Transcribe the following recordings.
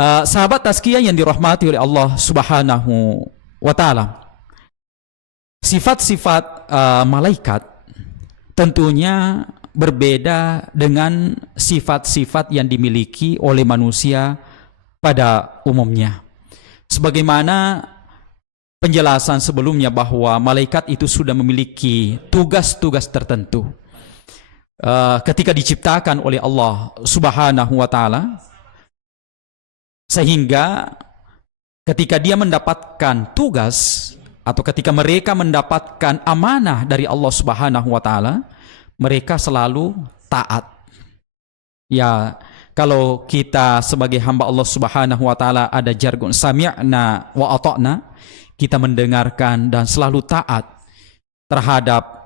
Sahabat tazkiyah yang dirahmati oleh Allah Subhanahu wa taala. Sifat-sifat malaikat tentunya berbeda dengan sifat-sifat yang dimiliki oleh manusia pada umumnya. Sebagaimana penjelasan sebelumnya bahwa malaikat itu sudah memiliki tugas-tugas tertentu. Ketika diciptakan oleh Allah Subhanahu wa taala, sehingga ketika dia mendapatkan tugas atau ketika mereka mendapatkan amanah dari Allah Subhanahu wa taala, mereka selalu taat. Ya, kalau kita sebagai hamba Allah Subhanahu wa taala ada jargon sami'na wa ata'na, kita mendengarkan dan selalu taat terhadap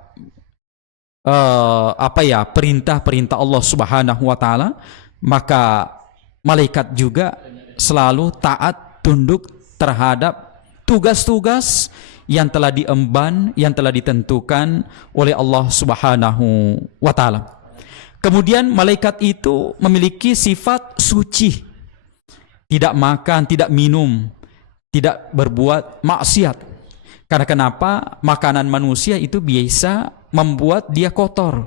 perintah-perintah Allah Subhanahu wa taala, maka malaikat juga selalu taat tunduk terhadap tugas-tugas yang telah diemban, yang telah ditentukan oleh Allah Subhanahu wa taala. Kemudian malaikat itu memiliki sifat suci. Tidak makan, tidak minum, tidak berbuat maksiat. Karena kenapa? Makanan manusia itu biasa membuat dia kotor.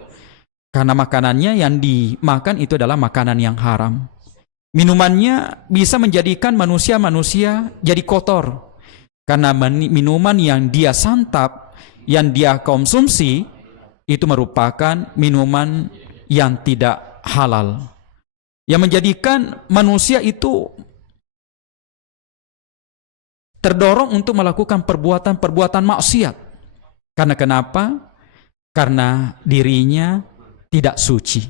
Karena makanannya yang dimakan itu adalah makanan yang haram. Minumannya bisa menjadikan manusia jadi kotor. Karena minuman yang dia santap, yang dia konsumsi, itu merupakan minuman yang tidak halal. Yang menjadikan manusia itu terdorong untuk melakukan perbuatan-perbuatan maksiat. Karena kenapa? Karena dirinya tidak suci.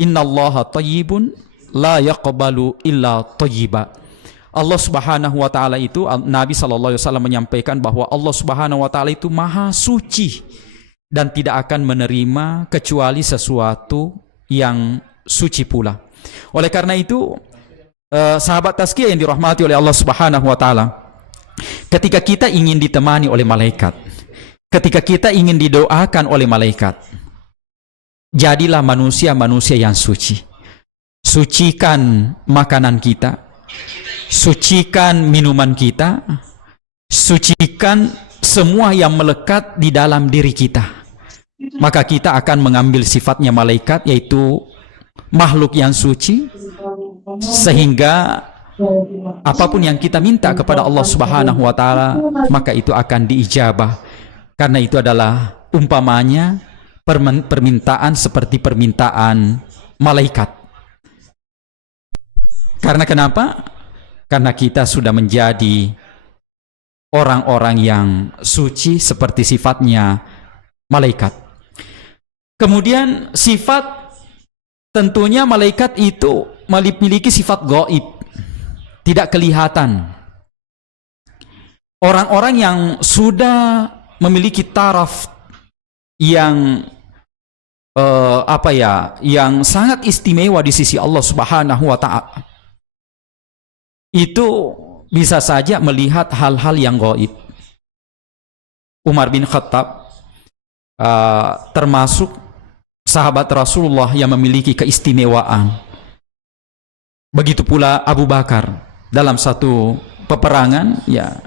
Innallaha thayyibun la yaqbalu illa thayyiba. Allah Subhanahu wa taala itu, Nabi sallallahu alaihi wasallam menyampaikan bahwa Allah Subhanahu wa taala itu maha suci dan tidak akan menerima kecuali sesuatu yang suci pula. Oleh karena itu, sahabat tazkiyah yang dirahmati oleh Allah Subhanahu wa taala, ketika kita ingin ditemani oleh malaikat, ketika kita ingin didoakan oleh malaikat, jadilah manusia-manusia yang suci. Sucikan makanan kita, sucikan minuman kita, sucikan semua yang melekat di dalam diri kita. Maka kita akan mengambil sifatnya malaikat, yaitu makhluk yang suci, sehingga apapun yang kita minta kepada Allah Subhanahu wa taala, maka itu akan diijabah. Karena itu adalah umpamanya permintaan seperti permintaan malaikat. Karena kenapa? Karena kita sudah menjadi orang-orang yang suci seperti sifatnya malaikat. Kemudian sifat, tentunya malaikat itu memiliki sifat gaib, tidak kelihatan. Orang-orang yang sudah memiliki taraf yang yang sangat istimewa di sisi Allah Subhanahu wa taala, itu bisa saja melihat hal-hal yang gaib. Umar bin Khattab termasuk sahabat Rasulullah yang memiliki keistimewaan. Begitu pula Abu Bakar dalam satu peperangan, ya,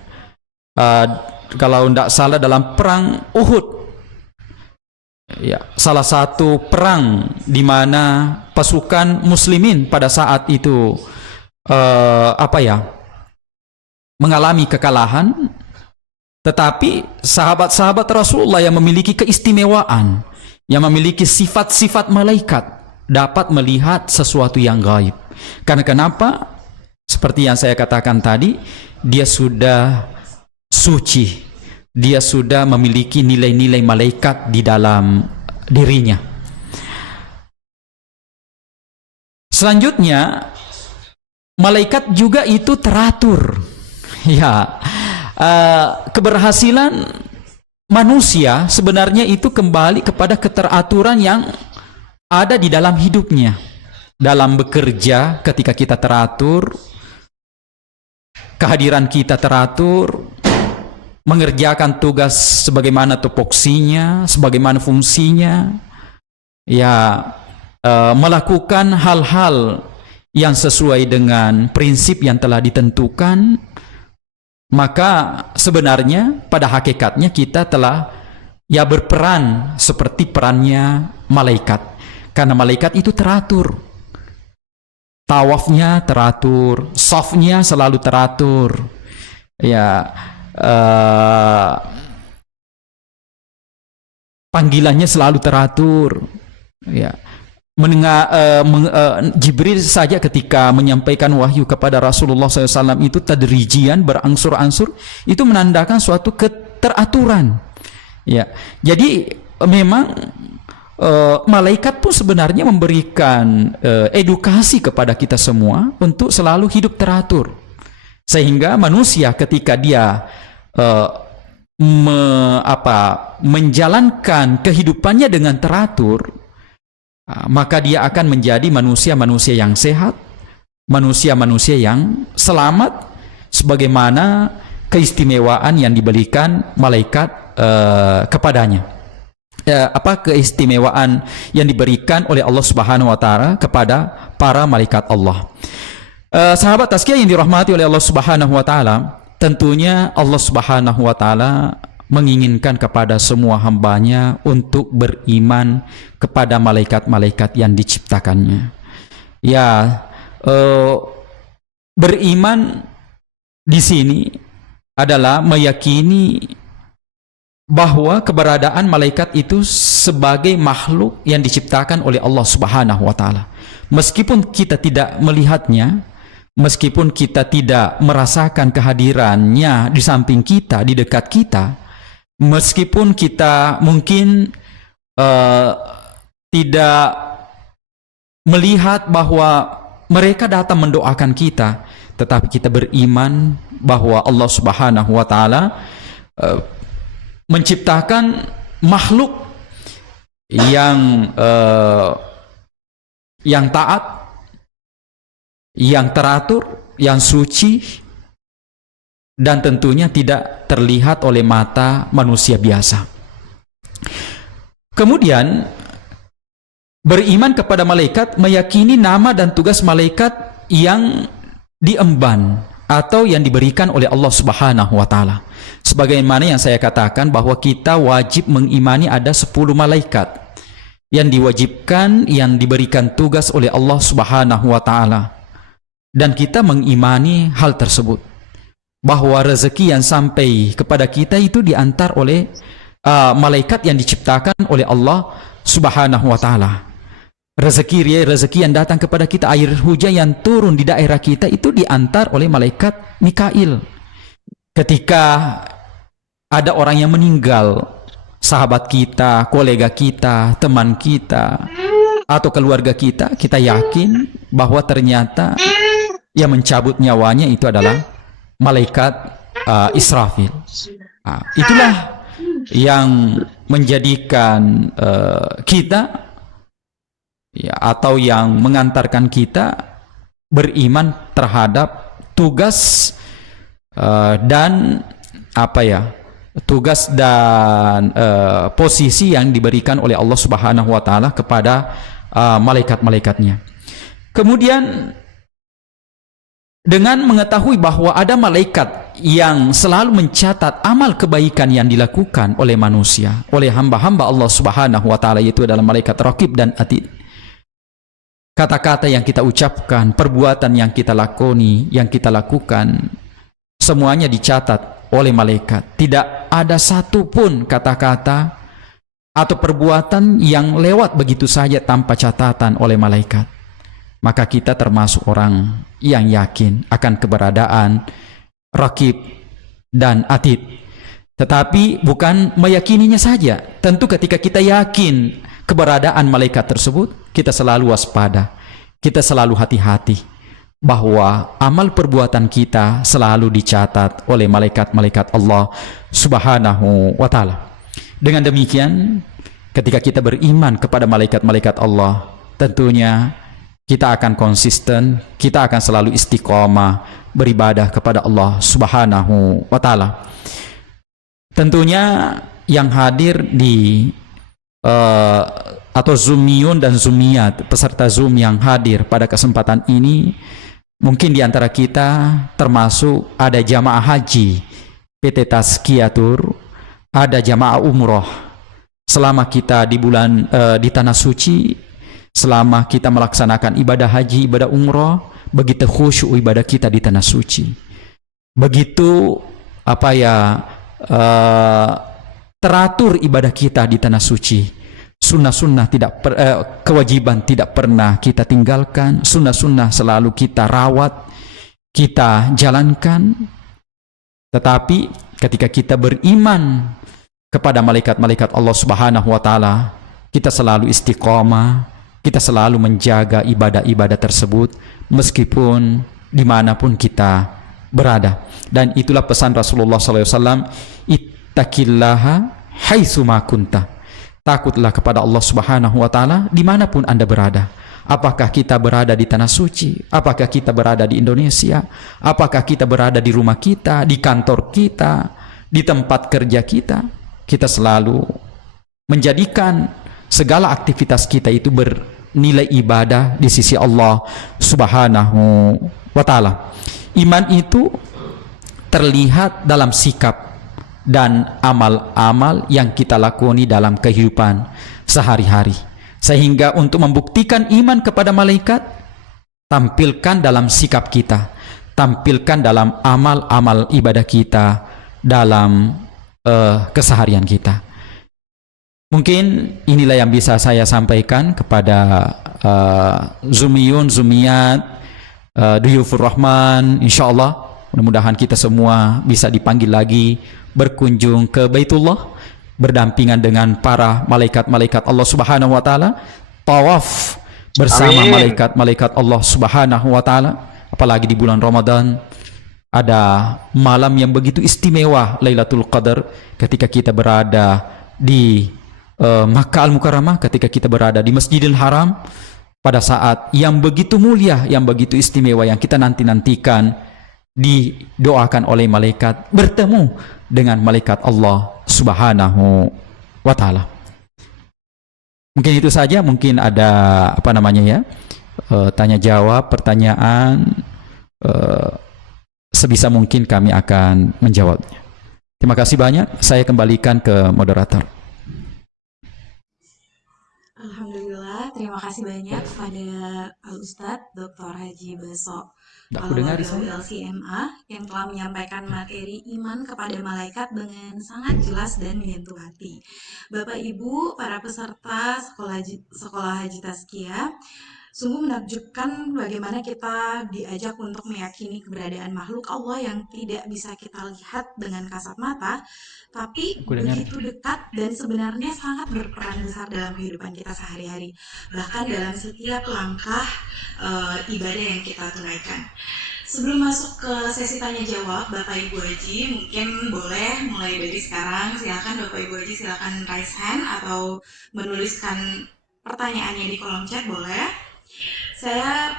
kalau tidak salah dalam perang Uhud, ya, salah satu perang di mana pasukan muslimin pada saat itu mengalami kekalahan, tetapi sahabat-sahabat Rasulullah yang memiliki keistimewaan, yang memiliki sifat-sifat malaikat, dapat melihat sesuatu yang gaib. Karena kenapa? Seperti yang saya katakan tadi, dia sudah suci, dia sudah memiliki nilai-nilai malaikat di dalam dirinya. Selanjutnya, malaikat juga itu teratur. Ya, keberhasilan manusia sebenarnya itu kembali kepada keteraturan yang ada di dalam hidupnya. Dalam bekerja, ketika kita teratur, kehadiran kita teratur, mengerjakan tugas sebagaimana tupoksinya, sebagaimana fungsinya, ya, melakukan hal-hal yang sesuai dengan prinsip yang telah ditentukan, maka sebenarnya pada hakikatnya kita telah berperan seperti perannya malaikat. Karena malaikat itu teratur, tawafnya teratur, shafnya selalu teratur, panggilannya selalu teratur. Jibril saja ketika menyampaikan wahyu kepada Rasulullah SAW itu tadrijian, berangsur-angsur, itu menandakan suatu keteraturan. Jadi memang malaikat pun sebenarnya memberikan edukasi kepada kita semua untuk selalu hidup teratur, sehingga manusia ketika dia menjalankan kehidupannya dengan teratur, maka dia akan menjadi manusia-manusia yang sehat, manusia-manusia yang selamat, sebagaimana keistimewaan yang diberikan malaikat kepadanya. Keistimewaan yang diberikan oleh Allah Subhanahu wa taala kepada para malaikat Allah. Sahabat tazkiyah yang dirahmati oleh Allah Subhanahu wa taala, tentunya Allah Subhanahu wa taala menginginkan kepada semua hambanya untuk beriman kepada malaikat-malaikat yang diciptakannya. Beriman di sini adalah meyakini bahwa keberadaan malaikat itu sebagai makhluk yang diciptakan oleh Allah Subhanahu wa taala. Meskipun kita tidak melihatnya, meskipun kita tidak merasakan kehadirannya di samping kita, di dekat kita, meskipun kita mungkin tidak melihat bahwa mereka datang mendoakan kita, tetapi kita beriman bahwa Allah Subhanahu wa taala menciptakan makhluk yang taat, yang teratur, yang suci, dan tentunya tidak terlihat oleh mata manusia biasa. Kemudian beriman kepada malaikat, meyakini nama dan tugas malaikat yang diemban atau yang diberikan oleh Allah Subhanahu wa taala. Sebagaimana yang saya katakan bahwa kita wajib mengimani ada 10 malaikat yang diwajibkan, yang diberikan tugas oleh Allah Subhanahu wa taala. Dan kita mengimani hal tersebut, bahwa rezeki yang sampai kepada kita itu diantar oleh malaikat yang diciptakan oleh Allah Subhanahu wa taala. Rezeki yang datang kepada kita, air hujan yang turun di daerah kita itu diantar oleh malaikat Mikail. Ketika ada orang yang meninggal, sahabat kita, kolega kita, teman kita, atau keluarga kita, kita yakin bahwa ternyata yang mencabut nyawanya itu adalah malaikat Israfil. Itulah yang menjadikan kita, atau yang mengantarkan kita beriman terhadap tugas dan tugas dan posisi yang diberikan oleh Allah Subhanahu wa taala kepada malaikat-malaikatnya. Kemudian dengan mengetahui bahwa ada malaikat yang selalu mencatat amal kebaikan yang dilakukan oleh manusia, oleh hamba-hamba Allah Subhanahu wa taala, yaitu adalah malaikat Raqib dan Atid. Kata-kata yang kita ucapkan, perbuatan yang kita lakoni, yang kita lakukan, semuanya dicatat oleh malaikat. Tidak ada satupun kata-kata atau perbuatan yang lewat begitu saja tanpa catatan oleh malaikat. Maka kita termasuk orang yang yakin akan keberadaan Raqib dan Atid. Tetapi bukan meyakininya saja. Tentu ketika kita yakin keberadaan malaikat tersebut, kita selalu waspada, kita selalu hati-hati bahwa amal perbuatan kita selalu dicatat oleh malaikat-malaikat Allah Subhanahu wa taala. Dengan demikian, ketika kita beriman kepada malaikat-malaikat Allah, tentunya kita akan konsisten, kita akan selalu istiqomah beribadah kepada Allah Subhanahu wa taala. Tentunya yang hadir di atau Zoomiyun dan Zoomiyat, peserta Zoom yang hadir pada kesempatan ini, mungkin di antara kita termasuk ada jamaah haji PT Tazkiyatur, ada jamaah umroh. Selama kita di bulan di tanah suci, selama kita melaksanakan ibadah haji, ibadah umroh, begitu khusyuk ibadah kita di tanah suci. Begitu teratur ibadah kita di tanah suci. Sunnah-sunnah kewajiban tidak pernah kita tinggalkan, sunnah-sunnah selalu kita rawat, kita jalankan. Tetapi ketika kita beriman kepada malaikat-malaikat Allah Subhanahu wa taala, kita selalu istiqomah, kita selalu menjaga ibadah-ibadah tersebut meskipun dimanapun kita berada. Dan itulah pesan Rasulullah SAW, ittaqillaha haitsu ma kunta. Takutlah kepada Allah Subhanahu wa taala dimanapun Anda berada. Apakah kita berada di tanah suci? Apakah kita berada di Indonesia? Apakah kita berada di rumah kita, di kantor kita, di tempat kerja kita? Kita selalu menjadikan segala aktivitas kita itu bernilai ibadah di sisi Allah Subhanahu wa taala. Iman itu terlihat dalam sikap dan amal-amal yang kita lakoni dalam kehidupan sehari-hari. Sehingga untuk membuktikan iman kepada malaikat, tampilkan dalam sikap kita, tampilkan dalam amal-amal ibadah kita, dalam keseharian kita. Mungkin inilah yang bisa saya sampaikan kepada Zoomiyun, Zoomiyat, Duyufur Rahman. InsyaAllah mudah-mudahan kita semua bisa dipanggil lagi berkunjung ke Baitullah berdampingan dengan para malaikat-malaikat Allah Subhanahu wa taala, tawaf bersama malaikat-malaikat Allah Subhanahu wa taala. Apalagi di bulan Ramadan ada malam yang begitu istimewa, Lailatul Qadar, ketika kita berada di Makkah Al-Mukarramah, ketika kita berada di Masjidil Haram, pada saat yang begitu mulia, yang begitu istimewa, yang kita nanti-nantikan, didoakan oleh malaikat bertemu dengan malaikat Allah Subhanahu wa taala. Mungkin itu saja, mungkin ada tanya jawab, pertanyaan, sebisa mungkin kami akan menjawabnya. Terima kasih banyak, saya kembalikan ke moderator. Alhamdulillah, terima kasih banyak kepada Al-Ustadz Dr. Haji Baso LCMA yang telah menyampaikan materi iman kepada malaikat dengan sangat jelas dan menyentuh hati. Bapak Ibu, para peserta sekolah Haji Tazkiyah, sungguh menakjubkan bagaimana kita diajak untuk meyakini keberadaan makhluk Allah yang tidak bisa kita lihat dengan kasat mata, tapi begitu dekat dan sebenarnya sangat berperan besar dalam kehidupan kita sehari-hari, bahkan dalam setiap langkah ibadah yang kita tunaikan. Sebelum masuk ke sesi tanya jawab, Bapak Ibu Haji mungkin boleh mulai dari sekarang, silakan Bapak Ibu Haji silakan raise hand atau menuliskan pertanyaannya di kolom chat, boleh. Saya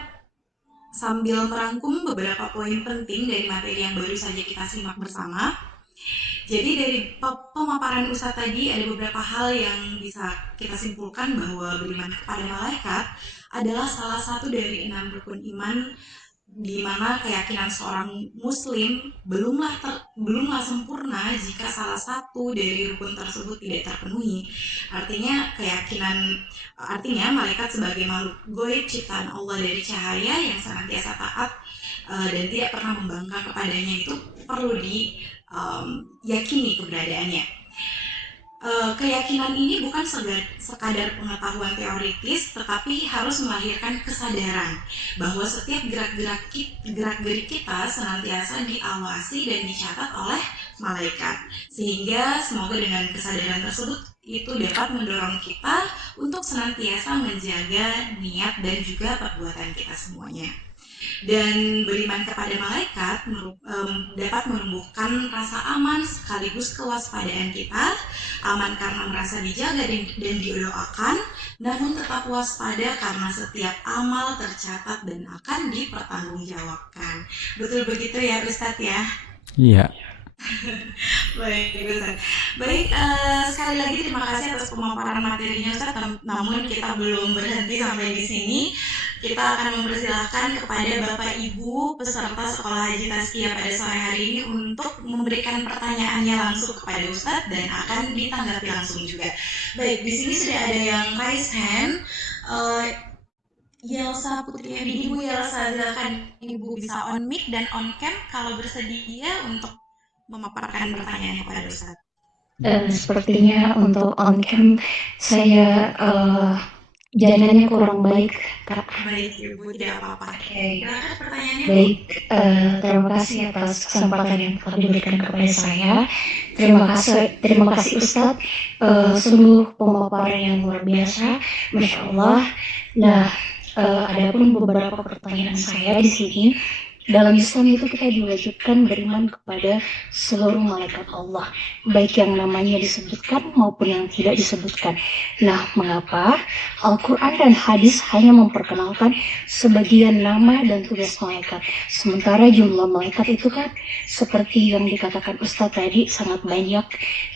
sambil merangkum beberapa poin penting dari materi yang baru saja kita simak bersama. Jadi dari pemaparan Ustadz tadi ada beberapa hal yang bisa kita simpulkan bahwa beriman kepada malaikat adalah salah satu dari 6 rukun iman, di mana keyakinan seorang muslim belumlah sempurna jika salah satu dari rukun tersebut tidak terpenuhi. Artinya malaikat sebagai makhluk gaib ciptaan Allah dari cahaya yang senantiasa taat dan tidak pernah membangkang kepadanya, itu perlu diyakini keberadaannya. Keyakinan ini bukan sekadar pengetahuan teoritis, tetapi harus melahirkan kesadaran bahwa setiap gerak-gerik kita senantiasa diawasi dan dicatat oleh malaikat, sehingga semoga dengan kesadaran tersebut itu dapat mendorong kita untuk senantiasa menjaga niat dan juga perbuatan kita semuanya. Dan beriman kepada malaikat dapat menumbuhkan rasa aman sekaligus kewaspadaan kita, aman karena merasa dijaga dan didoakan, namun tetap waspada karena setiap amal tercatat dan akan dipertanggungjawabkan. Betul begitu ya Ustadz ya? Iya. Baik, Ustaz. Baik, sekali lagi terima kasih atas pemaparan materinya, Ustaz. Namun kita belum berhenti sampai di sini. Kita akan mempersilahkan kepada Bapak Ibu peserta Sekolah Haji Tazkiyah pada sore hari ini untuk memberikan pertanyaannya langsung kepada Ustadz dan akan ditanggapi langsung juga. Baik, di sini sudah ada yang raise hand. Yelsa Putri Edi, Ibu Yelsa, silakan Ibu bisa on mic dan on cam kalau bersedia untuk memaparkan pertanyaan kepada Ustadz. Sepertinya untuk on cam saya jalannya kurang baik, Kak. Baik, Ibu, tidak apa-apa. Oke. Silakan pertanyaannya. Baik, terima kasih atas kesempatan yang telah diberikan kepada saya. Terima kasih Ustadz. Sungguh pemaparan yang luar biasa, Masya Allah. Nah, adapun beberapa pertanyaan saya di sini. Dalam Islam itu kita diwajibkan beriman kepada seluruh malaikat Allah, baik yang namanya disebutkan maupun yang tidak disebutkan. Nah, mengapa Al-Quran dan hadis hanya memperkenalkan sebagian nama dan tugas malaikat, sementara jumlah malaikat itu kan seperti yang dikatakan Ustadz tadi sangat banyak.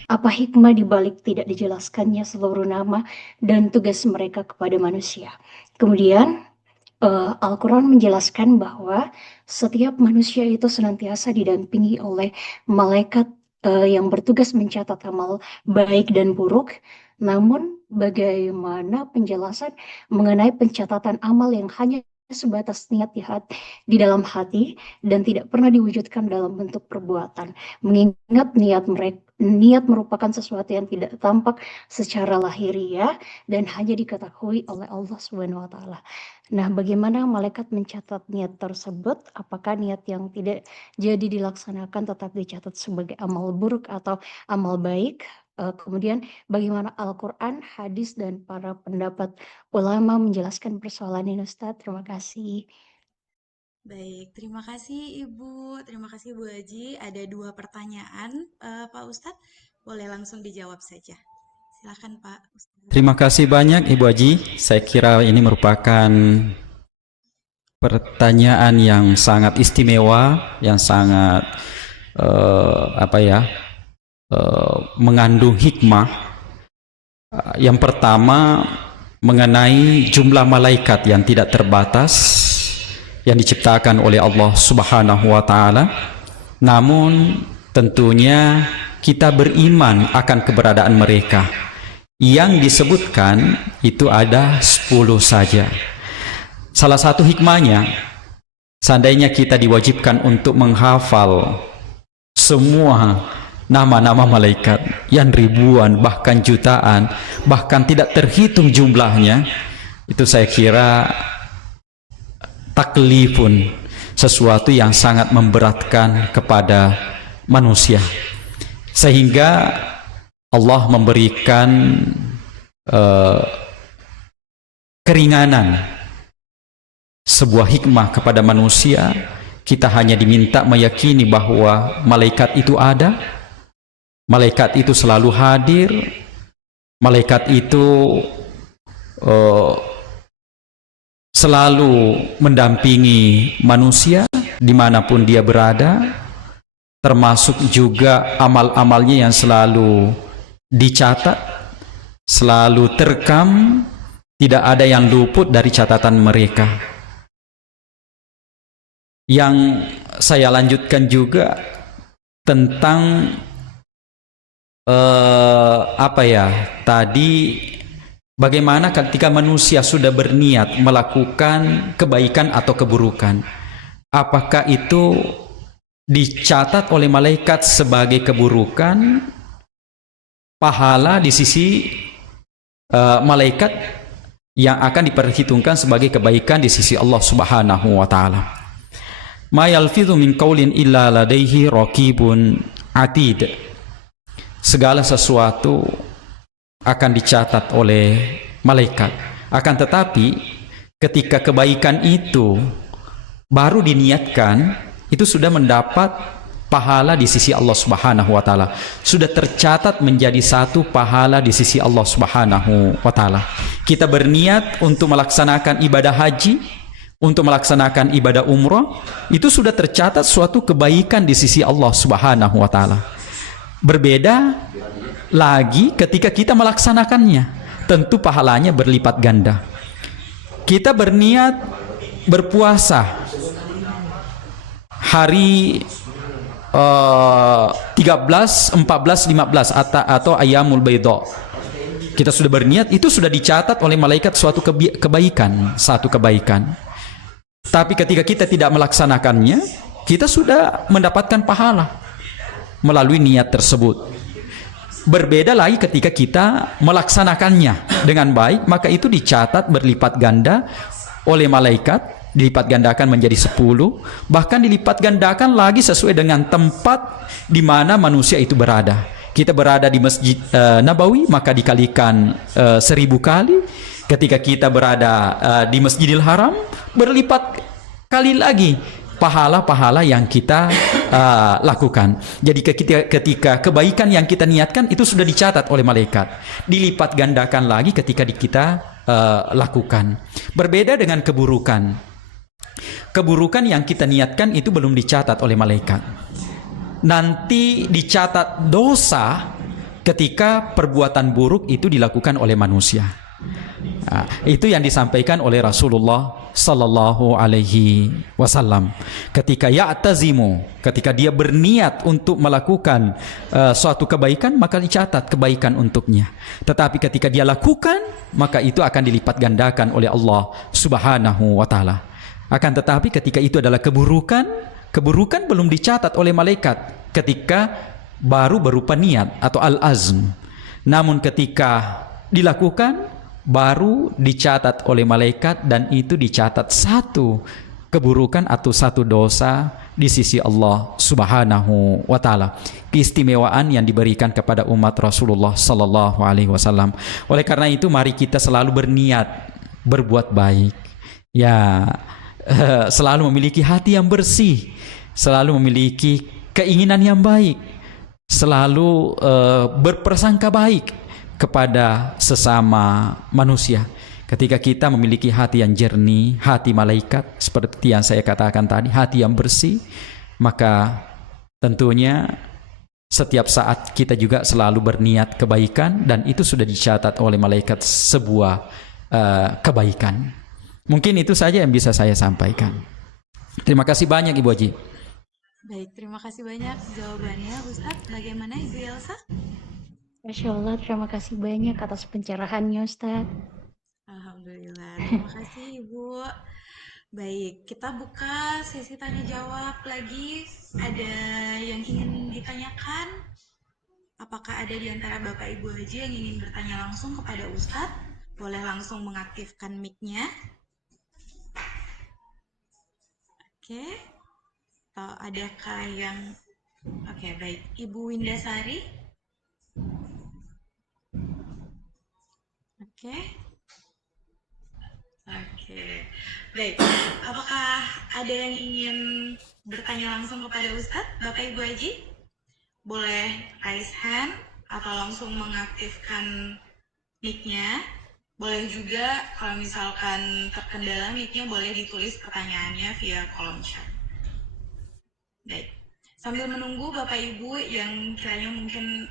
Apa hikmah dibalik tidak dijelaskannya seluruh nama dan tugas mereka kepada manusia? Kemudian Al-Quran menjelaskan bahwa setiap manusia itu senantiasa didampingi oleh malaikat yang bertugas mencatat amal baik dan buruk. Namun bagaimana penjelasan mengenai pencatatan amal yang hanya sebatas niat di dalam hati dan tidak pernah diwujudkan dalam bentuk perbuatan, mengingat niat merupakan sesuatu yang tidak tampak secara lahiriah dan hanya diketahui oleh Allah Subhanahu wa taala. Nah, bagaimana malaikat mencatat niat tersebut? Apakah niat yang tidak jadi dilaksanakan tetap dicatat sebagai amal buruk atau amal baik? Kemudian bagaimana Al-Quran, hadis, dan para pendapat ulama menjelaskan persoalan ini, Ustadz? Terima kasih. Baik, terima kasih Ibu. Terima kasih Bu Haji. Ada 2 pertanyaan, Pak Ustadz. Boleh langsung dijawab saja. Silakan Pak Ustadz. Terima kasih banyak Ibu Haji. Saya kira ini merupakan pertanyaan yang sangat istimewa, yang sangat mengandung hikmah. Yang pertama mengenai jumlah malaikat yang tidak terbatas yang diciptakan oleh Allah Subhanahu wa taala. Namun tentunya kita beriman akan keberadaan mereka. Yang disebutkan itu ada 10 saja. Salah satu hikmahnya, seandainya kita diwajibkan untuk menghafal semua nama-nama malaikat yang ribuan, bahkan jutaan, bahkan tidak terhitung jumlahnya, itu saya kira taklifun, sesuatu yang sangat memberatkan kepada manusia, sehingga Allah memberikan keringanan, sebuah hikmah kepada manusia. Kita hanya diminta meyakini bahwa malaikat itu ada, malaikat itu selalu hadir, malaikat itu selalu mendampingi manusia dimanapun dia berada, termasuk juga amal-amalnya yang selalu dicatat, selalu terekam, tidak ada yang luput dari catatan mereka. Yang saya lanjutkan juga tentang tadi bagaimana ketika manusia sudah berniat melakukan kebaikan atau keburukan, apakah itu dicatat oleh malaikat sebagai keburukan, pahala di sisi malaikat yang akan diperhitungkan sebagai kebaikan di sisi Allah Subhanahu wa taala. Ma yalfidhu min qaulin illa ladaihi raqibun atid. Segala sesuatu akan dicatat oleh malaikat. Akan tetapi ketika kebaikan itu baru diniatkan, itu sudah mendapat pahala di sisi Allah Subhanahu wa taala. Sudah tercatat menjadi satu pahala di sisi Allah Subhanahu wa taala. Kita berniat untuk melaksanakan ibadah haji, untuk melaksanakan ibadah umroh, itu sudah tercatat suatu kebaikan di sisi Allah Subhanahu wa taala. Berbeda lagi ketika kita melaksanakannya, tentu pahalanya berlipat ganda. Kita berniat berpuasa hari 13, 14, 15 atau Ayyamul Baidha. Kita sudah berniat, itu sudah dicatat oleh malaikat suatu kebaikan, satu kebaikan. Tapi ketika kita tidak melaksanakannya, kita sudah mendapatkan pahala melalui niat tersebut. Berbeda lagi ketika kita melaksanakannya dengan baik, maka itu dicatat berlipat ganda oleh malaikat, dilipat gandakan menjadi 10, bahkan dilipat gandakan lagi sesuai dengan tempat di mana manusia itu berada. Kita berada di Masjid Nabawi, maka dikalikan 1000 kali. Ketika kita berada di Masjidil Haram, berlipat kali lagi pahala-pahala yang kita lakukan. Jadi ketika kebaikan yang kita niatkan itu sudah dicatat oleh malaikat, dilipat gandakan lagi ketika kita lakukan. Berbeda dengan keburukan. Keburukan yang kita niatkan itu belum dicatat oleh malaikat. Nanti dicatat dosa ketika perbuatan buruk itu dilakukan oleh manusia. Nah, itu yang disampaikan oleh Rasulullah sallallahu alaihi wasallam. Ketika ya'tazimu, ketika dia berniat untuk melakukan suatu kebaikan, maka dicatat kebaikan untuknya. Tetapi ketika dia lakukan, maka itu akan dilipat gandakan oleh Allah Subhanahu wa taala. Akan tetapi ketika itu adalah keburukan, keburukan belum dicatat oleh malaikat ketika baru berupa niat atau al-azm. Namun ketika dilakukan, baru dicatat oleh malaikat, dan itu dicatat satu keburukan atau satu dosa di sisi Allah Subhanahu wa taala. Keistimewaan yang diberikan kepada umat Rasulullah sallallahu alaihi wasallam. Oleh karena itu mari kita selalu berniat berbuat baik. Ya, selalu memiliki hati yang bersih, selalu memiliki keinginan yang baik, selalu berprasangka baik kepada sesama manusia. Ketika kita memiliki hati yang jernih, hati malaikat, seperti yang saya katakan tadi, hati yang bersih, maka tentunya setiap saat kita juga selalu berniat kebaikan, dan itu sudah dicatat oleh malaikat sebuah kebaikan. Mungkin itu saja yang bisa saya sampaikan. Terima kasih banyak Ibu Haji. Baik, terima kasih banyak jawabannya Ustadz. Bagaimana Ibu Elsa? Masya Allah, terima kasih banyak atas pencerahannya Ustadz. Alhamdulillah, terima kasih Ibu. Baik, kita buka sesi tanya jawab lagi. Ada yang ingin ditanyakan? Apakah ada di antara Bapak Ibu Haji yang ingin bertanya langsung kepada Ustadz? Boleh langsung mengaktifkan mic-nya. Oke. Atau adakah yang... Oke, baik. Ibu Windasari? Oke. Baik. Apakah ada yang ingin bertanya langsung kepada Ustadz, Bapak Ibu Haji? Boleh raise hand atau langsung mengaktifkan mic-nya. Boleh juga kalau misalkan terkendala mic-nya, boleh ditulis pertanyaannya via kolom chat. Baik. Sambil menunggu Bapak Ibu yang kiranya mungkin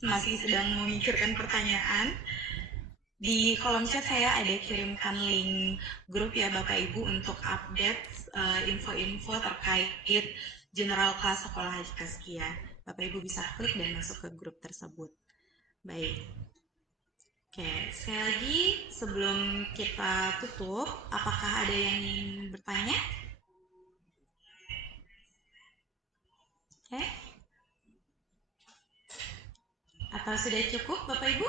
masih sedang memikirkan pertanyaan, di kolom chat saya ada kirimkan link grup ya Bapak Ibu untuk update info-info terkait general class sekolah Haji Tazkiyah. Bapak Ibu bisa klik dan masuk ke grup tersebut. Baik. Oke, sekali lagi sebelum kita tutup, apakah ada yang ingin bertanya? Oke. Atau sudah cukup Bapak Ibu?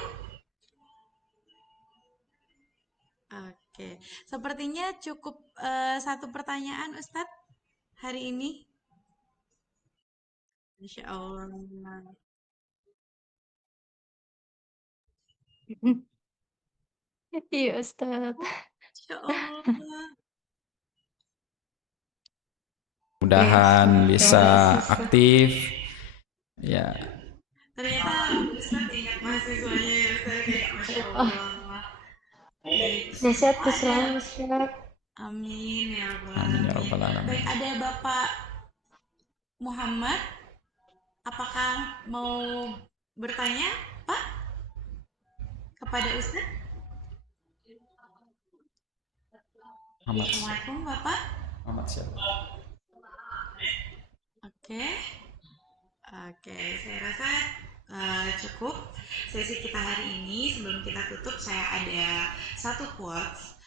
Oke, sepertinya cukup satu pertanyaan Ustadz hari ini. Insya Allah. Iya Ustadz. Insya Allah. Mudah-mudahan bisa aktif. Ya. Ternyata Ustadz ingat mahasiswanya ya Ustadz, kayak Masya Allah. Nasihat selalu Ustadz. Amin ya rabbal Amin ya alamin. rabbal alamin. Baik, ada Bapak Muhammad, apakah mau bertanya, Pak, kepada Ustaz? Muhammad Assalamualaikum, Bapak. Muhammad siapa? Oke, oke, saya rasa cukup sesi kita hari ini. Sebelum kita tutup, saya ada satu quotes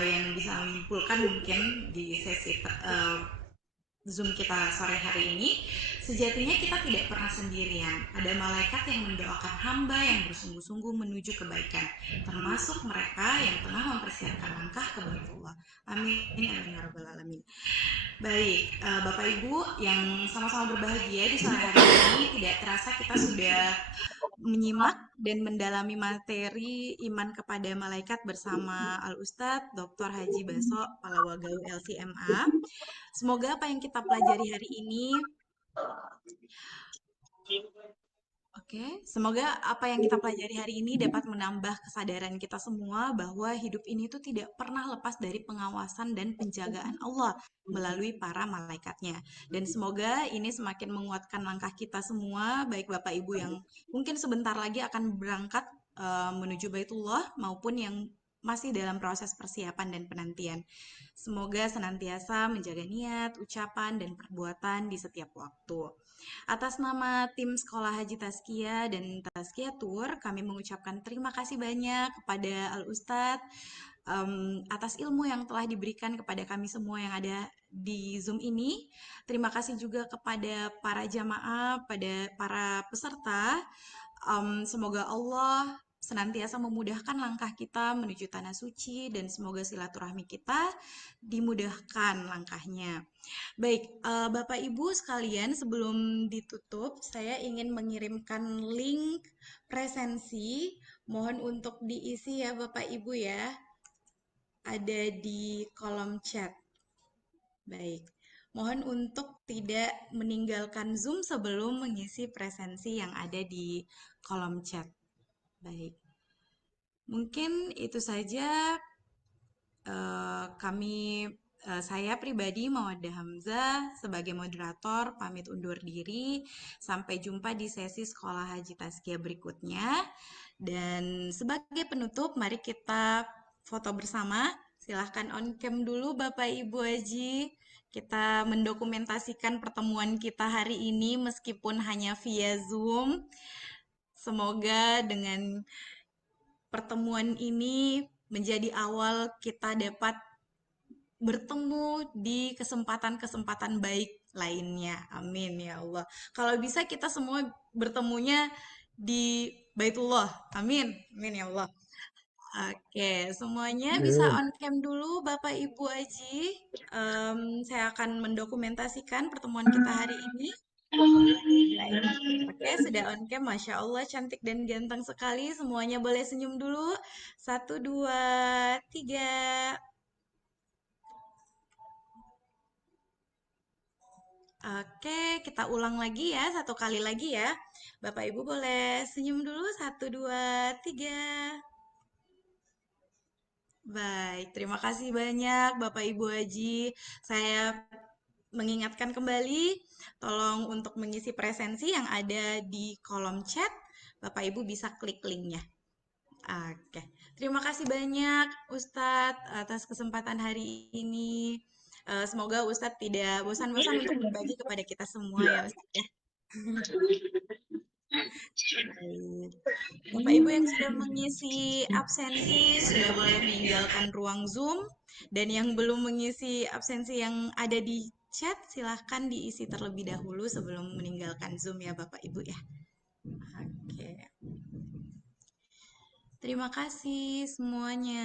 yang bisa menyimpulkan mungkin di sesi Zoom kita sore hari ini. Sejatinya kita tidak pernah sendirian. Ada malaikat yang mendoakan hamba yang bersungguh-sungguh menuju kebaikan, termasuk mereka yang tengah mempersiapkan langkah ke Baitullah. Amin, amin ya rabbal alamin. Baik, Bapak Ibu yang sama-sama berbahagia di sore hari ini, tidak terasa kita sudah menyimak dan mendalami materi iman kepada malaikat bersama Al-Ustadz Dr. Haji Baso Palawagau LCMA. Semoga apa yang kita pelajari hari ini semoga apa yang kita pelajari hari ini dapat menambah kesadaran kita semua bahwa hidup ini tuh tidak pernah lepas dari pengawasan dan penjagaan Allah melalui para malaikatnya. Dan semoga ini semakin menguatkan langkah kita semua, baik Bapak Ibu yang mungkin sebentar lagi akan berangkat menuju Baitullah maupun yang masih dalam proses persiapan dan penantian. Semoga senantiasa menjaga niat, ucapan, dan perbuatan di setiap waktu. Atas nama tim Sekolah Haji Tazkiyah dan Tazkiyah Tour, kami mengucapkan terima kasih banyak kepada Al-Ustadz atas ilmu yang telah diberikan kepada kami semua yang ada di Zoom ini. Terima kasih juga kepada para jamaah, pada para peserta. Semoga Allah senantiasa memudahkan langkah kita menuju tanah suci dan semoga silaturahmi kita dimudahkan langkahnya. Baik, Bapak Ibu sekalian, sebelum ditutup, saya ingin mengirimkan link presensi. Mohon untuk diisi ya Bapak Ibu ya. Ada di kolom chat. Baik, mohon untuk tidak meninggalkan Zoom sebelum mengisi presensi yang ada di kolom chat. Baik, mungkin itu saja saya pribadi Mawaddah Hamzah sebagai moderator pamit undur diri. Sampai jumpa di sesi Sekolah Haji Tazkiyah berikutnya. Dan sebagai penutup, mari kita foto bersama. Silahkan on cam dulu Bapak Ibu Haji. Kita mendokumentasikan pertemuan kita hari ini meskipun hanya via Zoom. Semoga dengan pertemuan ini menjadi awal kita dapat bertemu di kesempatan-kesempatan baik lainnya. Amin ya Allah. Kalau bisa kita semua bertemunya di Baitullah. Amin. Amin ya Allah. Oke, semuanya bisa on cam dulu Bapak Ibu Aji. Saya akan mendokumentasikan pertemuan kita hari ini. Baik. Oke, sudah on cam. Masya Allah, cantik dan ganteng sekali. Semuanya boleh senyum dulu. 1, 2, 3. Oke, kita ulang lagi ya, satu kali lagi ya. Bapak Ibu boleh senyum dulu, 1, 2, 3. Baik, terima kasih banyak Bapak Ibu Haji. Saya mengingatkan kembali, tolong untuk mengisi presensi yang ada di kolom chat, Bapak Ibu bisa klik linknya. Oke, terima kasih banyak Ustadz atas kesempatan hari ini. Semoga Ustadz tidak bosan-bosan untuk berbagi kepada kita semua ya Ustadz ya. Baik. Bapak Ibu yang sudah mengisi absensi sudah boleh meninggalkan ruang Zoom dan yang belum mengisi absensi yang ada di chat silahkan diisi terlebih dahulu sebelum meninggalkan Zoom ya Bapak Ibu ya. Oke. Terima kasih semuanya.